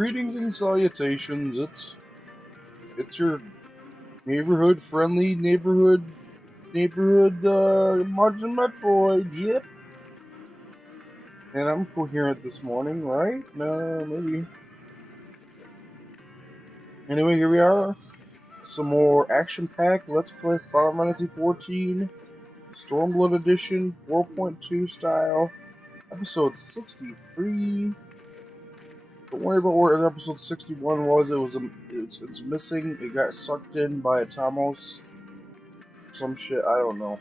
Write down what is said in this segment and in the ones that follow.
Greetings and salutations. It's your neighborhood friendly neighborhood Margin Metroid. Yep. And I'm coherent this morning, right? No, maybe. Anyway, here we are. Some more action pack. Let's play Final Fantasy 14 Stormblood Edition 4.2 style, episode 63. Don't worry about where episode 61 was. It's missing. It got sucked in by Atomos. Some shit. I don't know.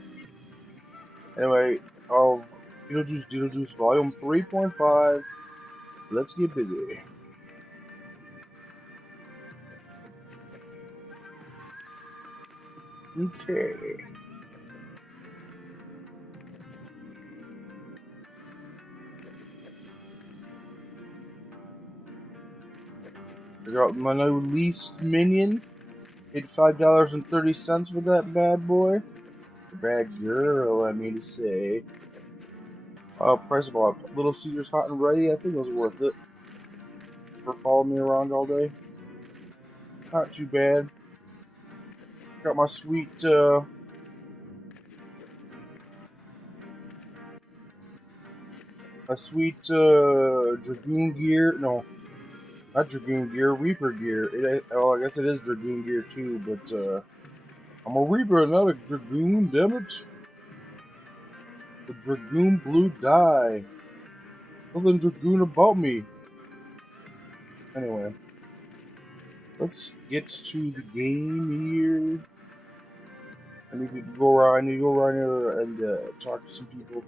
Anyway, Beetlejuice Volume 3.5. Let's get busy. Okay. I got my new leased minion. Paid $5.30 for that bad boy. Bad girl, I mean to say. Price about Little Caesars Hot and Ready. I think it was worth it. For following me around all day. Not too bad. Got my sweet, Dragoon gear. No, not Dragoon gear, Reaper gear. Well, I guess it is Dragoon gear too, but, I'm a Reaper, not a Dragoon, damn it. The Dragoon blue dye. Nothing Dragoon about me. Anyway. Let's get to the game here. I need to go around here and talk to some people.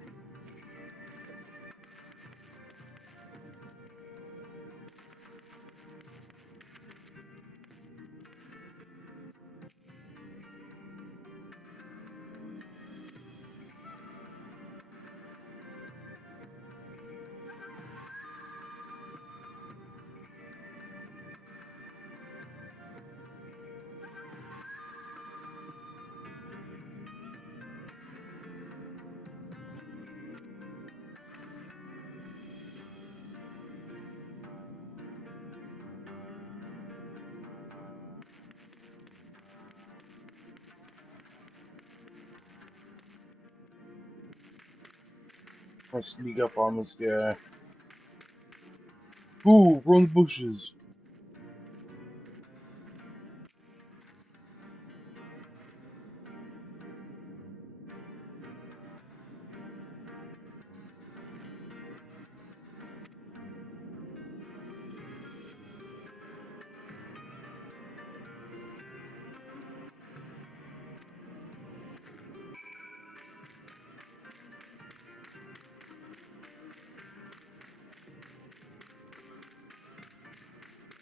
I'll sneak up on this guy. Ooh, run the bushes.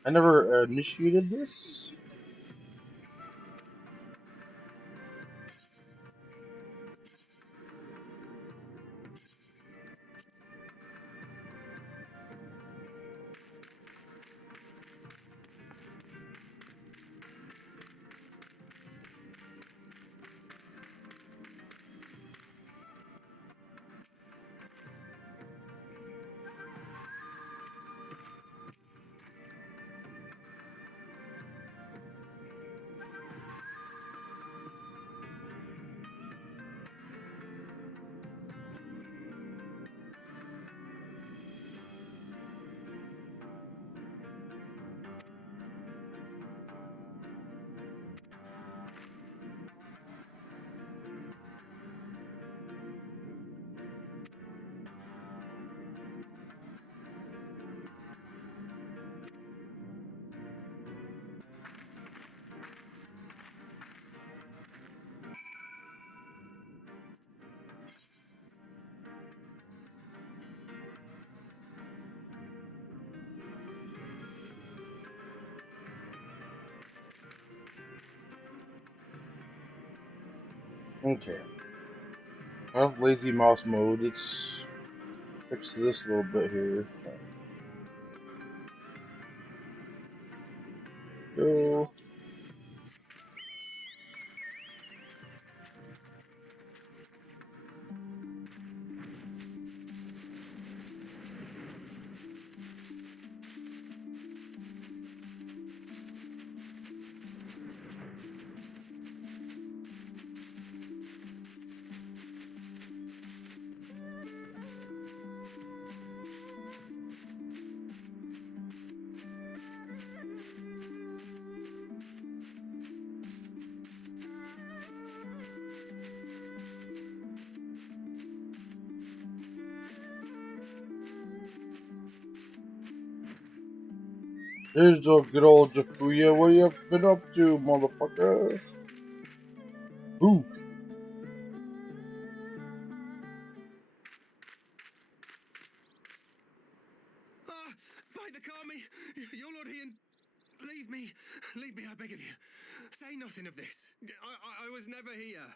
I never initiated this. Okay. Well, lazy mouse mode. Let's fix this a little bit here. Go. There's a good old Jakuya. What you been up to, motherfucker? Ooh. Ah, by the Kami, your Lord Ian, leave me, I beg of you. Say nothing of this. I was never here.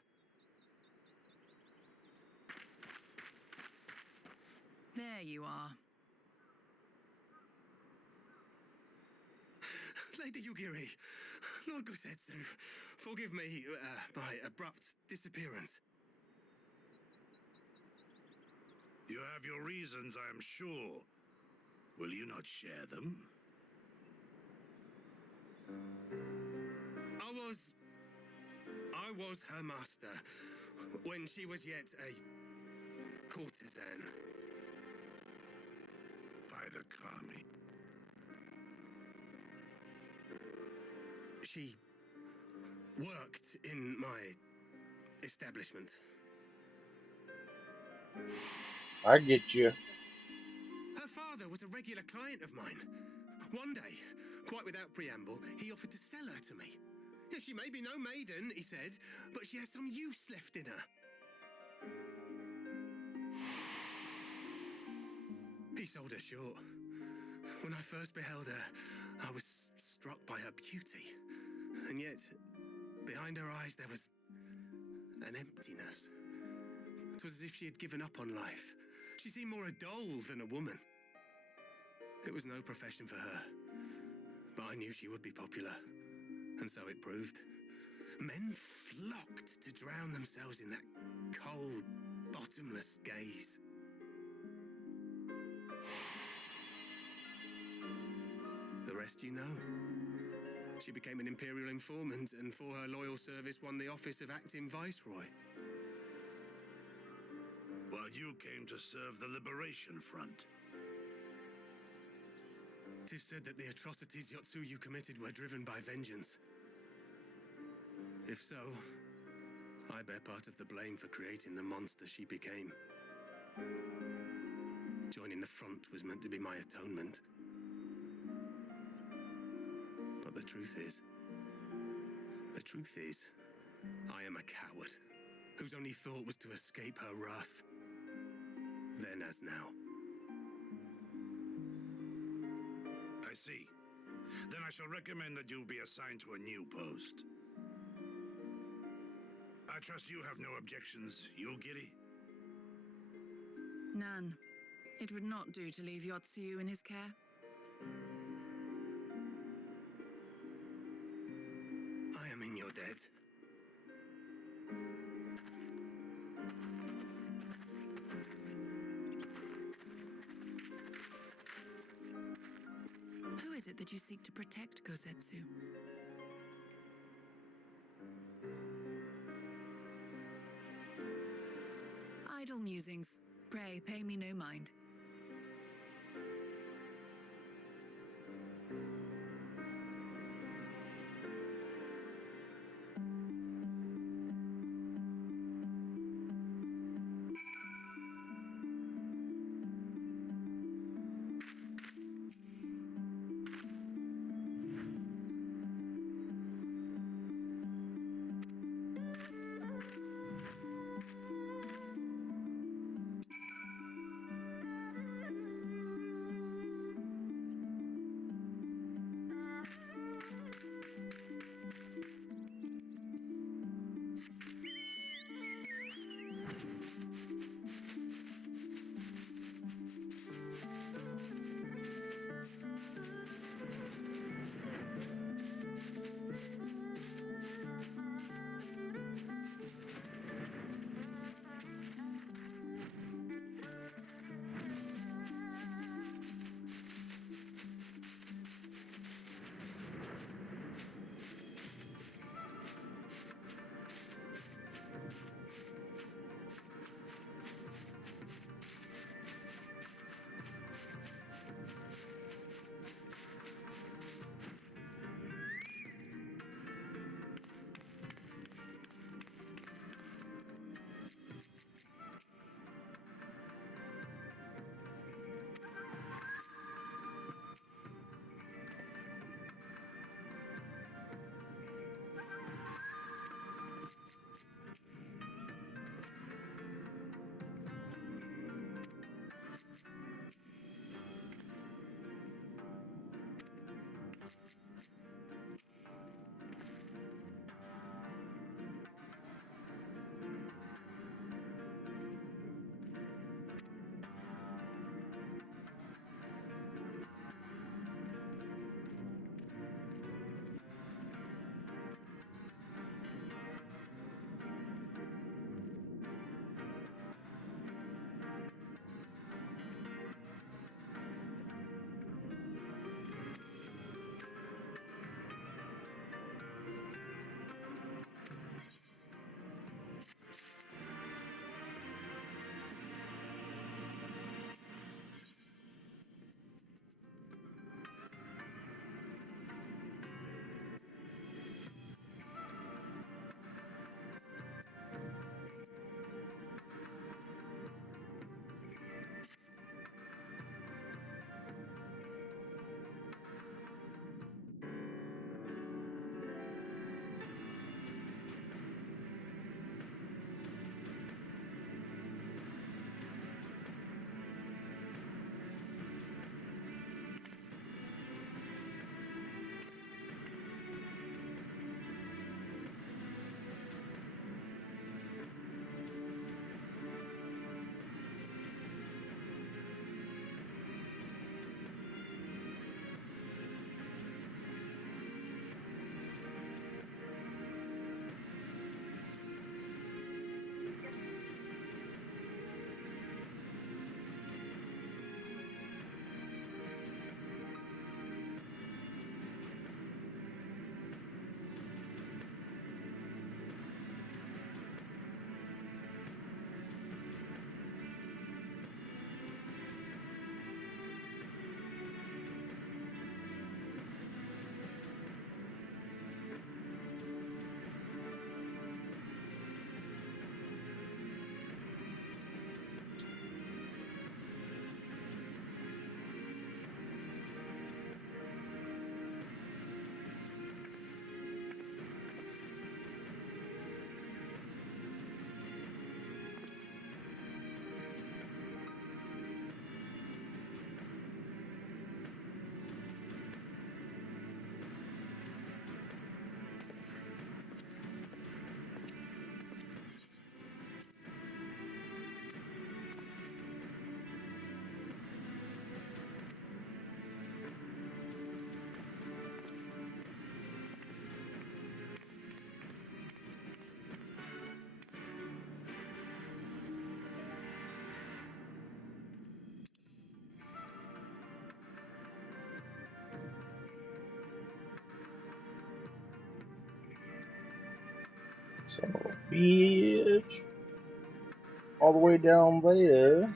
There you are. Lady Yugiri, Lord Gosetsu, forgive me my abrupt disappearance. You have your reasons, I am sure. Will you not share them? I was her master when she was yet a courtesan. By the Kami. She worked in my establishment. I get you. Her father was a regular client of mine. One day, quite without preamble, he offered to sell her to me. Yeah, she may be no maiden, he said, but she has some use left in her. He sold her short. When I first beheld her, I was struck by her beauty. And yet, behind her eyes there was an emptiness. It was as if she had given up on life. She seemed more a doll than a woman. It was no profession for her, but I knew she would be popular, and so it proved. Men flocked to drown themselves in that cold, bottomless gaze. The rest you know. She became an imperial informant, and for her loyal service won the office of acting viceroy. While you came to serve the Liberation Front. 'Tis said that the atrocities Yotsuyu committed were driven by vengeance. If so, I bear part of the blame for creating the monster she became. Joining the front was meant to be my atonement. But the truth is, I am a coward, whose only thought was to escape her wrath. Then as now. I see. Then I shall recommend that you be assigned to a new post. I trust you have no objections, Yugiri? None. It would not do to leave Yotsuyu in his care. I am in your debt. Who is it that you seek to protect, Gosetsu? Idle musings. Pray, pay me no mind. Son of a bitch. All the way down there.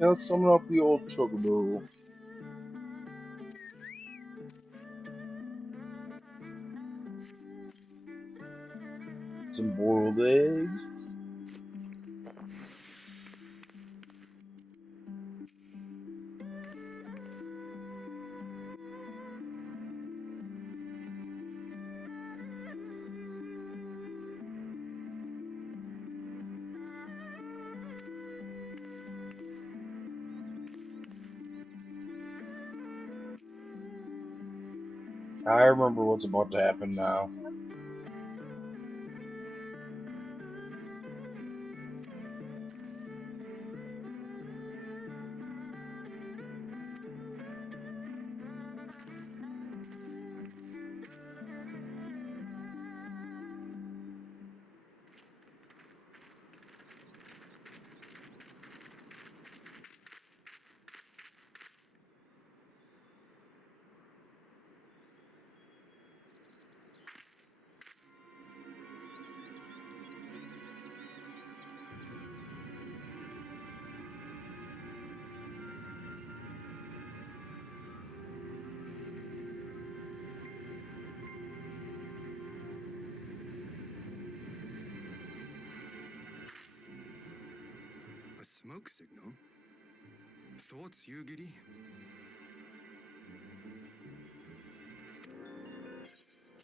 Now let's summon up the old chocobo. Some boiled eggs. I remember what's about to happen now. A smoke signal? Thoughts, Yugiri?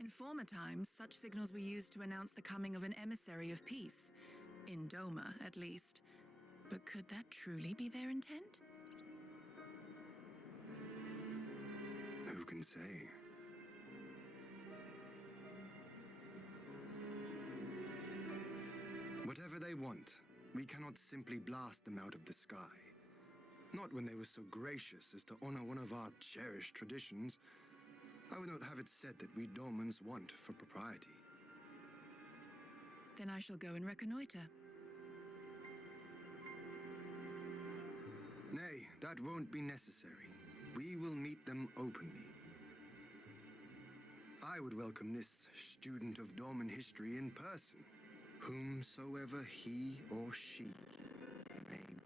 In former times, such signals were used to announce the coming of an emissary of peace. In Doma, at least. But could that truly be their intent? Who can say? Whatever they want, we cannot simply blast them out of the sky. Not when they were so gracious as to honor one of our cherished traditions. I would not have it said that we Dormans want for propriety. Then I shall go and reconnoiter. Nay, that won't be necessary. We will meet them openly. I would welcome this student of Dorman history in person, whomsoever he or she may be.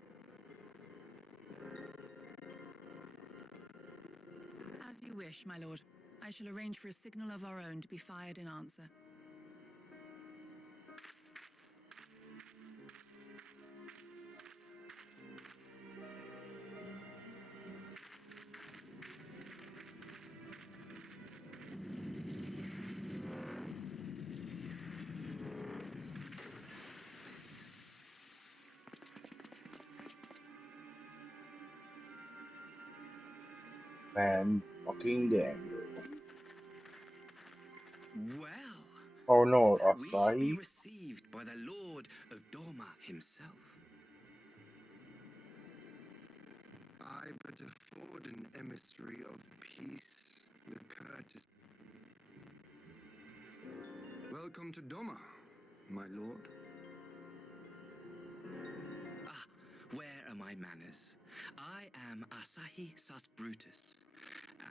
As you wish, my lord. I shall arrange for a signal of our own to be fired in answer. Man, fucking dang. Well, Oh no, then we should be Asahi? received by the Lord of Doma himself. I but afford an emissary of peace the courtesy. Welcome to Doma, my lord. Ah, where are my manners? I am Asahi Sus Brutus,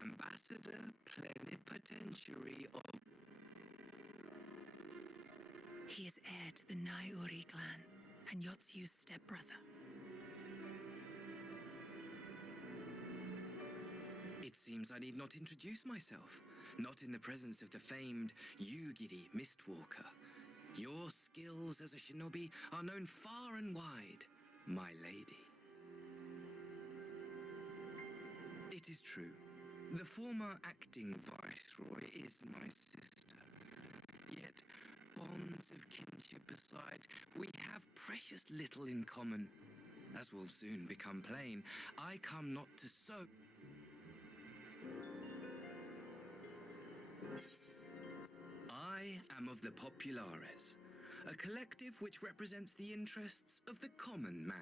ambassador plenipotentiary of... He is heir to the Naiuri clan and Yotsu's stepbrother. It seems I need not introduce myself, not in the presence of the famed Yugiri Mistwalker. Your skills as a shinobi are known far and wide, my lady. It is true. The former acting viceroy is my sister. Yet, bonds of kinship aside, we have precious little in common. As will soon become plain, I come not to sow. I am of the Populares, a collective which represents the interests of the common man.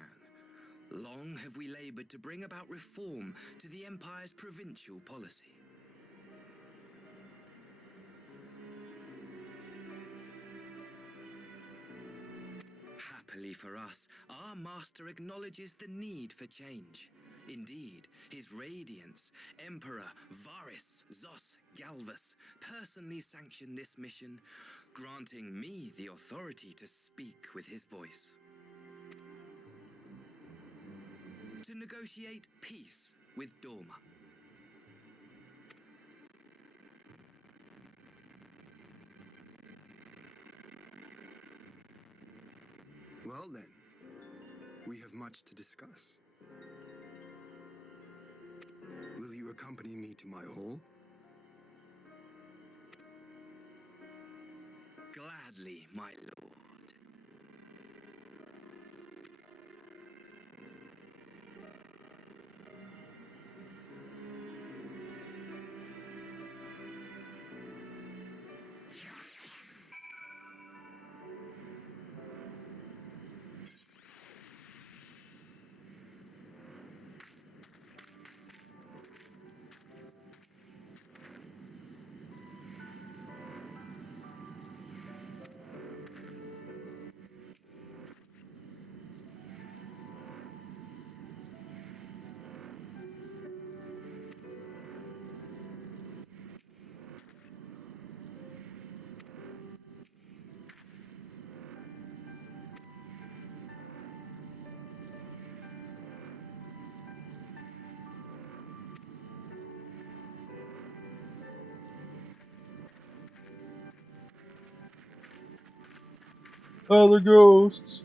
Long have we labored to bring about reform to the Empire's provincial policy. Happily for us, our master acknowledges the need for change. Indeed, His Radiance, Emperor Varys Zos Galvus, personally sanctioned this mission, granting me the authority to speak with his voice. To negotiate peace with Doma. Well then, we have much to discuss. Will you accompany me to my hall? Gladly, my lord. Other ghosts.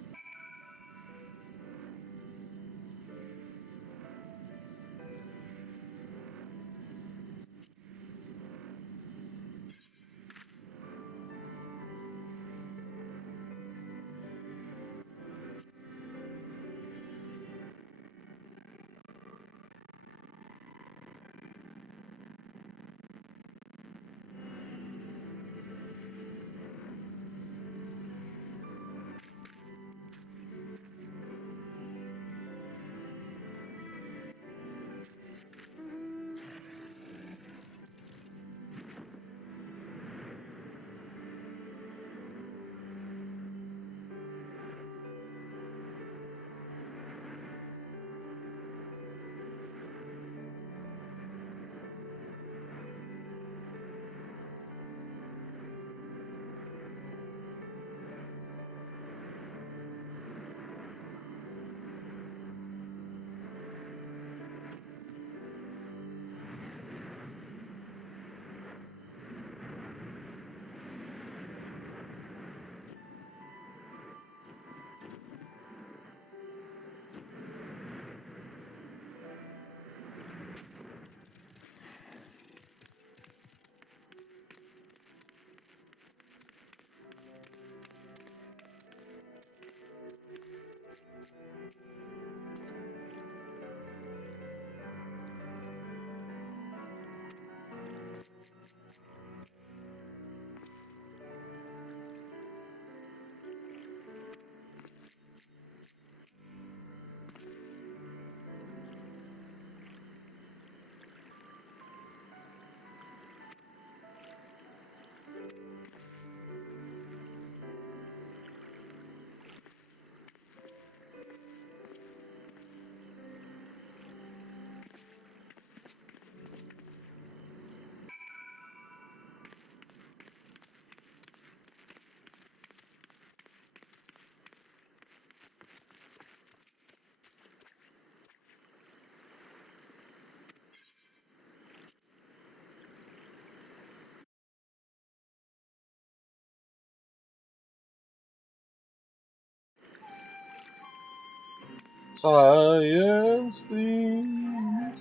Science things.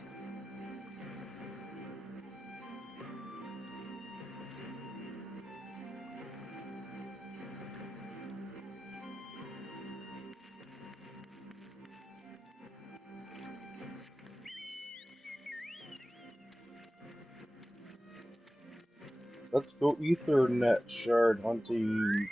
Let's go Ethernet shard hunting.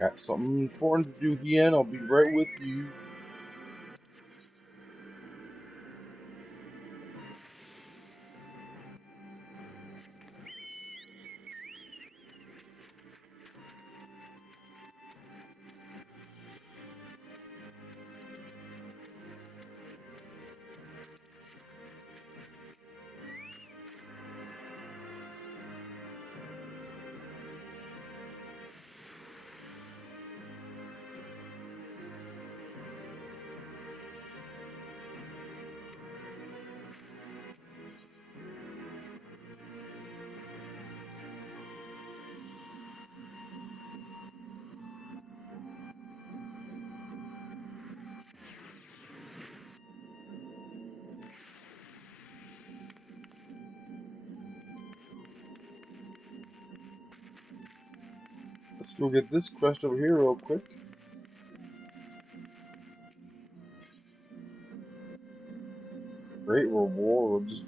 Got something important to do again. I'll be right with you. Let's go get this quest over here real quick. Great rewards.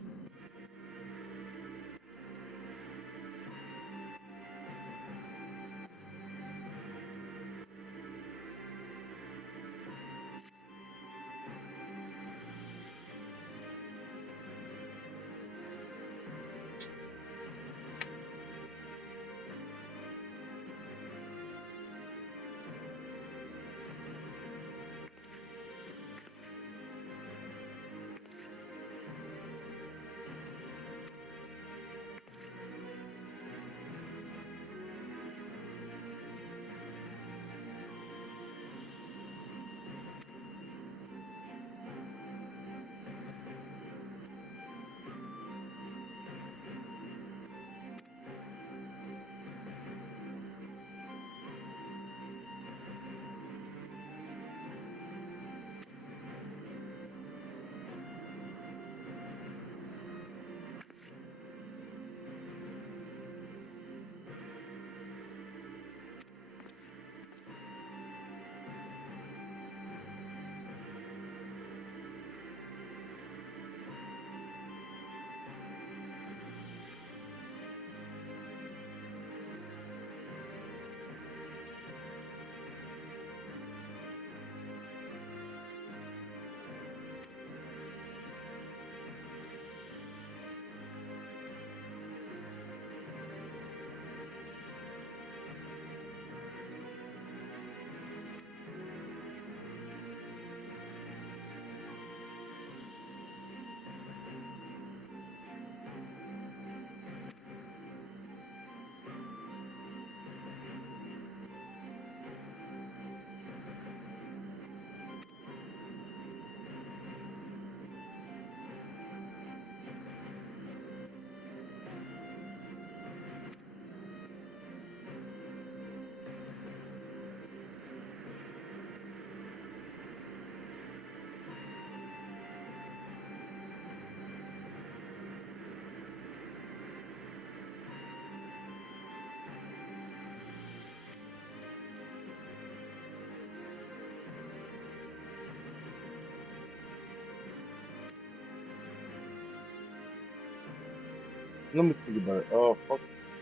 Let me think about it. Oh, fuck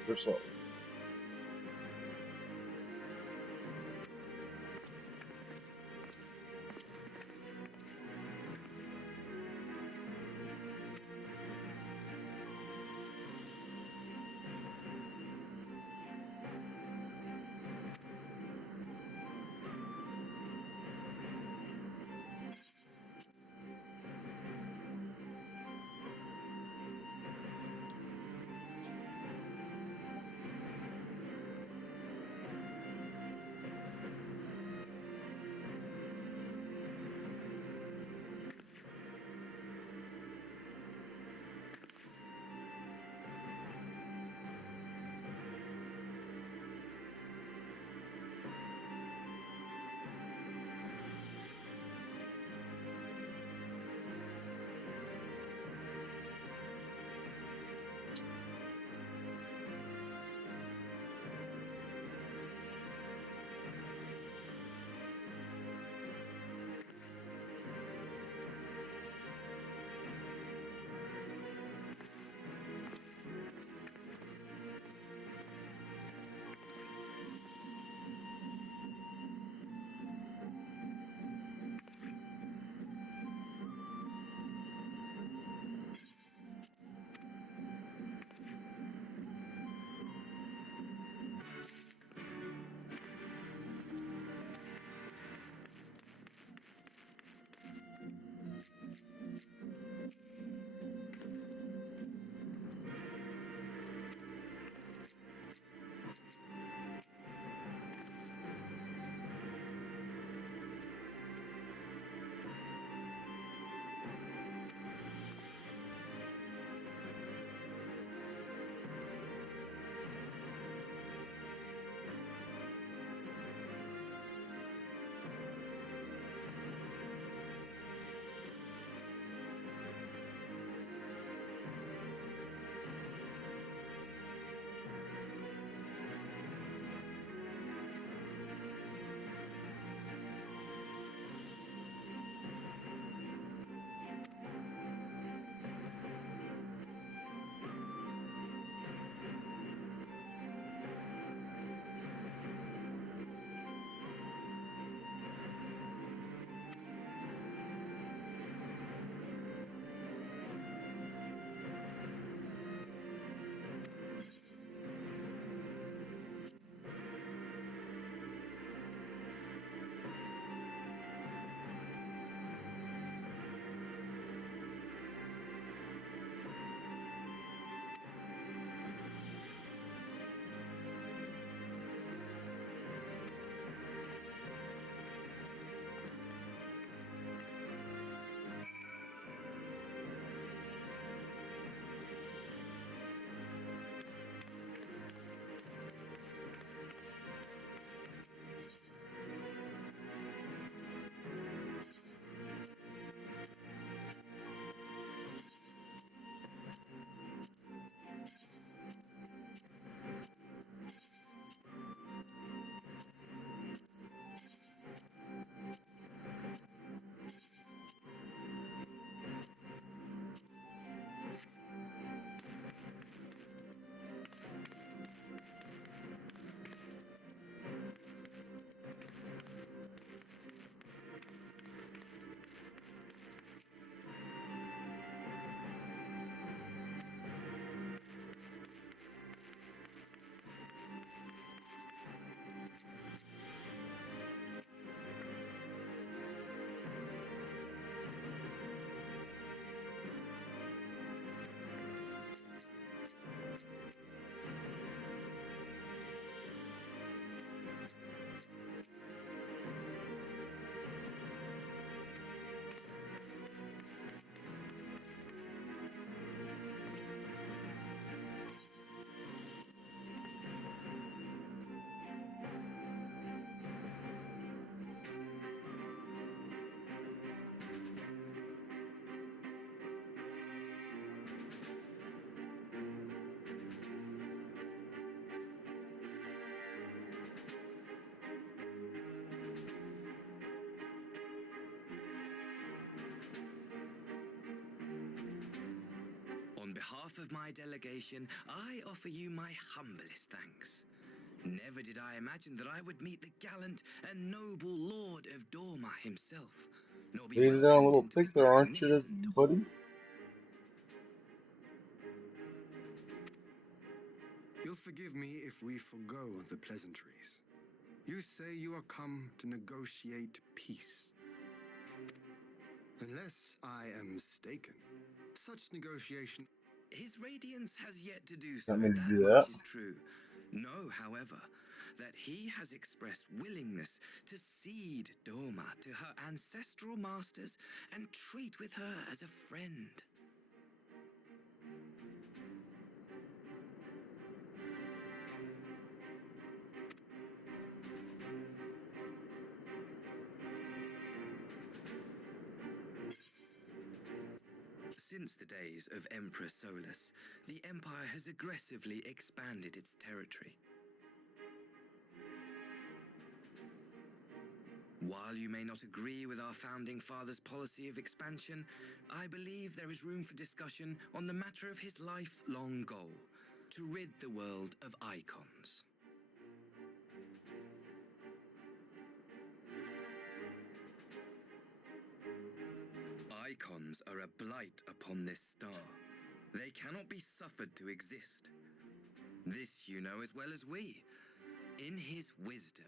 yourself. On behalf of my delegation, I offer you my humblest thanks. Never did I imagine that I would meet the gallant and noble Lord of Dorma himself, nor be Laid it down a welcomed little into thick his there, aren't you, magnificent buddy? hall. You'll forgive me if we forgo the pleasantries. You say you are come to negotiate peace. Unless I am mistaken, such negotiation... His Radiance has yet to do so, Got me to that do much that. is true. Know, however, that he has expressed willingness to cede Dorma to her ancestral masters and treat with her as a friend. Since the days of Emperor Solus, the Empire has aggressively expanded its territory. While you may not agree with our founding father's policy of expansion, I believe there is room for discussion on the matter of his lifelong goal, to rid the world of icons. Icons are a blight upon this star. They cannot be suffered to exist. This you know as well as we. In his wisdom,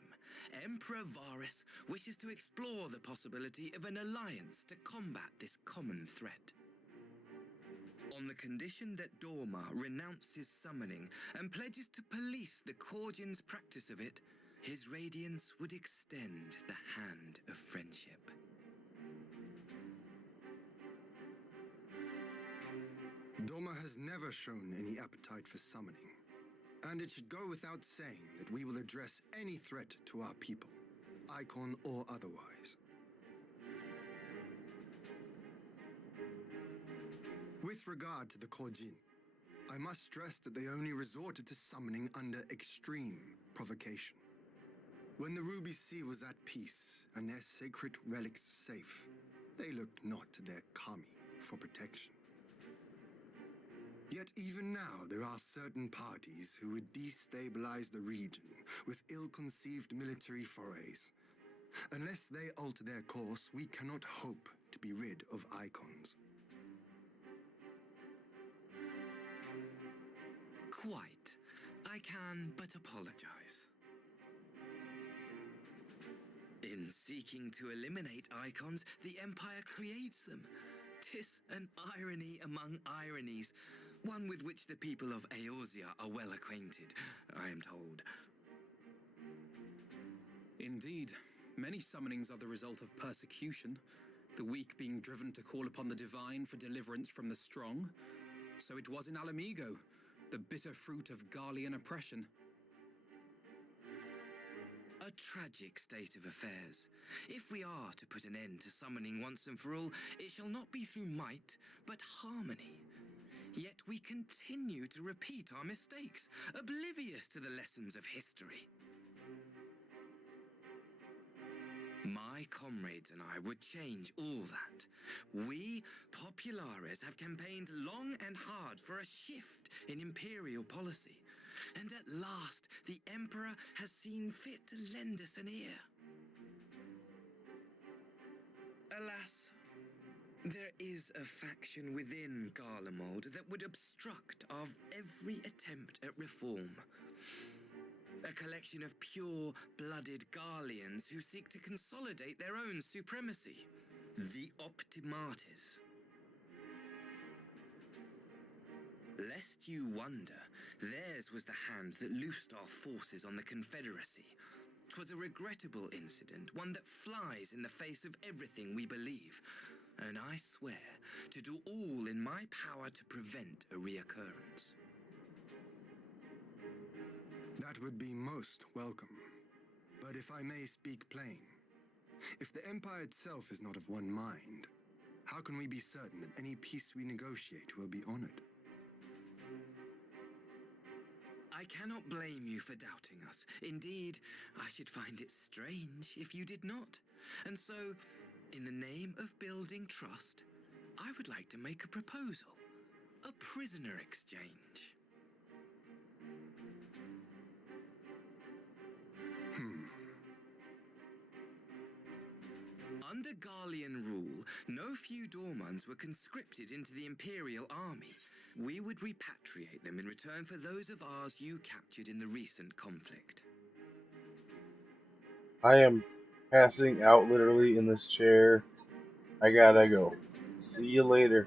Emperor Varus wishes to explore the possibility of an alliance to combat this common threat. On the condition that Dorma renounces summoning and pledges to police the Cordians' practice of it, his Radiance would extend the hand of friendship. Dorma has never shown any appetite for summoning, and it should go without saying that we will address any threat to our people, icon or otherwise. With regard to the Korjin, I must stress that they only resorted to summoning under extreme provocation. When the Ruby Sea was at peace and their sacred relics safe, they looked not to their kami for protection. Yet even now there are certain parties who would destabilize the region with ill-conceived military forays. Unless they alter their course, we cannot hope to be rid of icons. Quite. I can but apologize. In seeking to eliminate icons, the Empire creates them. 'Tis an irony among ironies, one with which the people of Eorzea are well acquainted, I am told. Indeed, many summonings are the result of persecution, the weak being driven to call upon the divine for deliverance from the strong. So it was in Alamigo, the bitter fruit of Garlean oppression. A tragic state of affairs. If we are to put an end to summoning once and for all, it shall not be through might, but harmony. Yet we continue to repeat our mistakes, oblivious to the lessons of history. My comrades and I would change all that. We, Populares, have campaigned long and hard for a shift in imperial policy. And at last, the Emperor has seen fit to lend us an ear. Alas, there is a faction within Garlemald that would obstruct our every attempt at reform. A collection of pure-blooded Garleans who seek to consolidate their own supremacy. The Optimates. Lest you wonder, theirs was the hand that loosed our forces on the Confederacy. 'Twas a regrettable incident, one that flies in the face of everything we believe, and I swear to do all in my power to prevent a reoccurrence. That would be most welcome. But if I may speak plain, if the Empire itself is not of one mind, how can we be certain that any peace we negotiate will be honored? I cannot blame you for doubting us. Indeed, I should find it strange if you did not. And so, in the name of building trust, I would like to make a proposal. A prisoner exchange. Under Garlean rule, no few Dormans were conscripted into the Imperial Army. We would repatriate them in return for those of ours you captured in the recent conflict. I am passing out literally in this chair. I gotta go. See you later.